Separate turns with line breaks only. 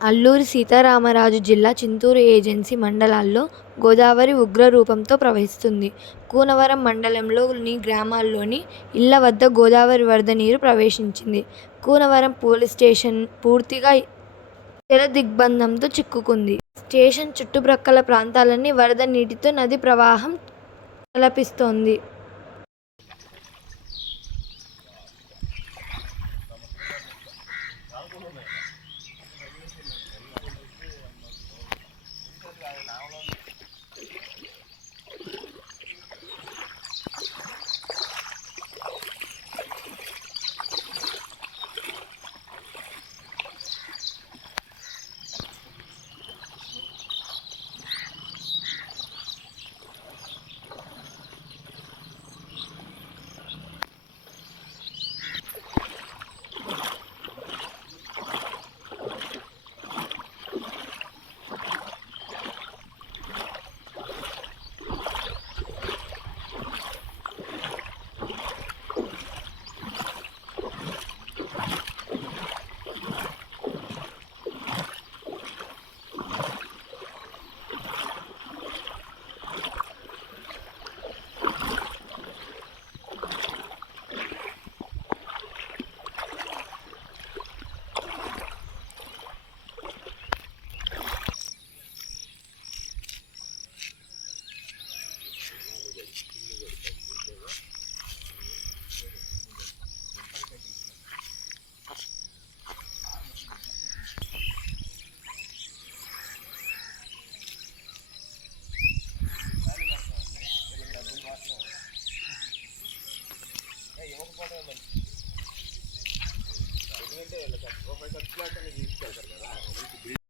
అల్లూరి సీతారామరాజు జిల్లా చింతూరు ఏజెన్సీ మండలాల్లో గోదావరి ఉగ్ర రూపంతో ప్రవహిస్తుంది కూనవరం మండలంలోని గ్రామాల్లోని ఇళ్ళ వద్ద గోదావరి వరద నీరు ప్రవేశించింది. కూనవరం పోలీస్ స్టేషన్ పూర్తిగా జలదిగ్బంధంతో చిక్కుకుంది. స్టేషన్ చుట్టుప్రక్కల ప్రాంతాలన్నీ వరద నీటితో నది ప్రవాహం తలపిస్తోంది. పోవడమే మంచిది ఎందుకంటే వీళ్ళకి రూపాయి ఖర్చు లేకుండా తీసుకెళ్తారు కదా